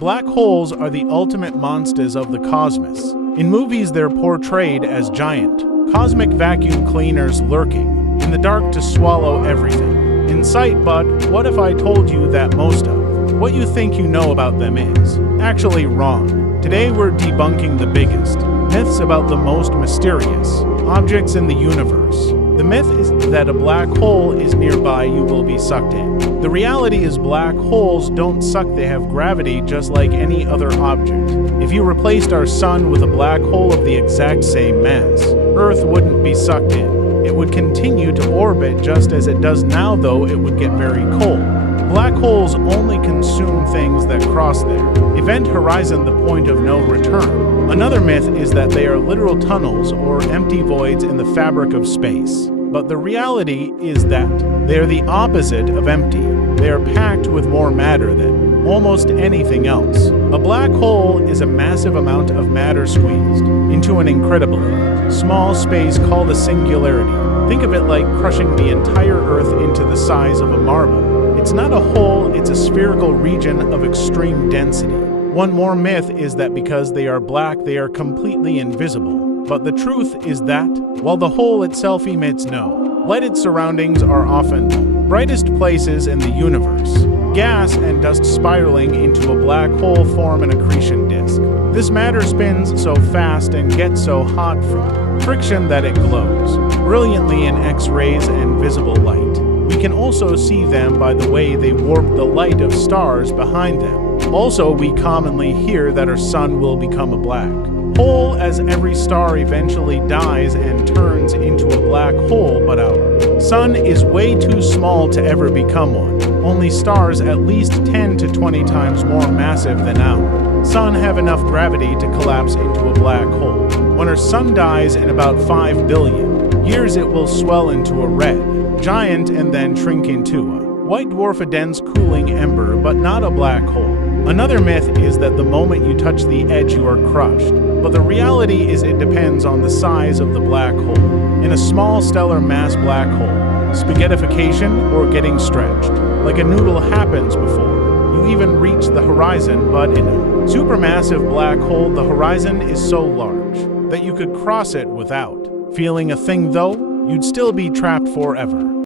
Black holes are the ultimate monsters of the cosmos. In movies, they're portrayed as giant, cosmic vacuum cleaners lurking in the dark to swallow everything in sight. But what if I told you that most of what you think you know about them is actually wrong? Today we're debunking the biggest myths about the most mysterious objects in the universe. The myth is that a black hole is nearby, you will be sucked in. The reality is black holes don't suck, they have gravity just like any other object. If you replaced our sun with a black hole of the exact same mass, Earth wouldn't be sucked in. It would continue to orbit just as it does now, though it would get very cold. Black holes only consume things that cross their event horizon, the point of no return. Another myth is that they are literal tunnels or empty voids in the fabric of space. But the reality is that they are the opposite of empty. They are packed with more matter than almost anything else. A black hole is a massive amount of matter squeezed into an incredibly small space called a singularity. Think of it like crushing the entire Earth into the size of a marble. It's not a hole, it's a spherical region of extreme density. One more myth is that because they are black, they are completely invisible. But the truth is that, while the hole itself emits no light, its surroundings are often the brightest places in the universe. Gas and dust spiraling into a black hole form an accretion disk. This matter spins so fast and gets so hot from friction that it glows brilliantly in X-rays and visible light. We can also see them by the way they warp the light of stars behind them. Also, we commonly hear that our sun will become a black hole as every star eventually dies and turns into a black hole, but our sun is way too small to ever become one. Only stars at least 10 to 20 times more massive than our sun have enough gravity to collapse into a black hole. When our sun dies in about 5 billion years, it will swell into a red giant and then shrink into a white dwarf, a dense cooling ember, but not a black hole. Another myth is that the moment you touch the edge you are crushed, but the reality is it depends on the size of the black hole. In a small stellar mass black hole, spaghettification or getting stretched like a noodle happens before you even reach the horizon, but in a supermassive black hole the horizon is so large that you could cross it without feeling a thing, though you'd still be trapped forever.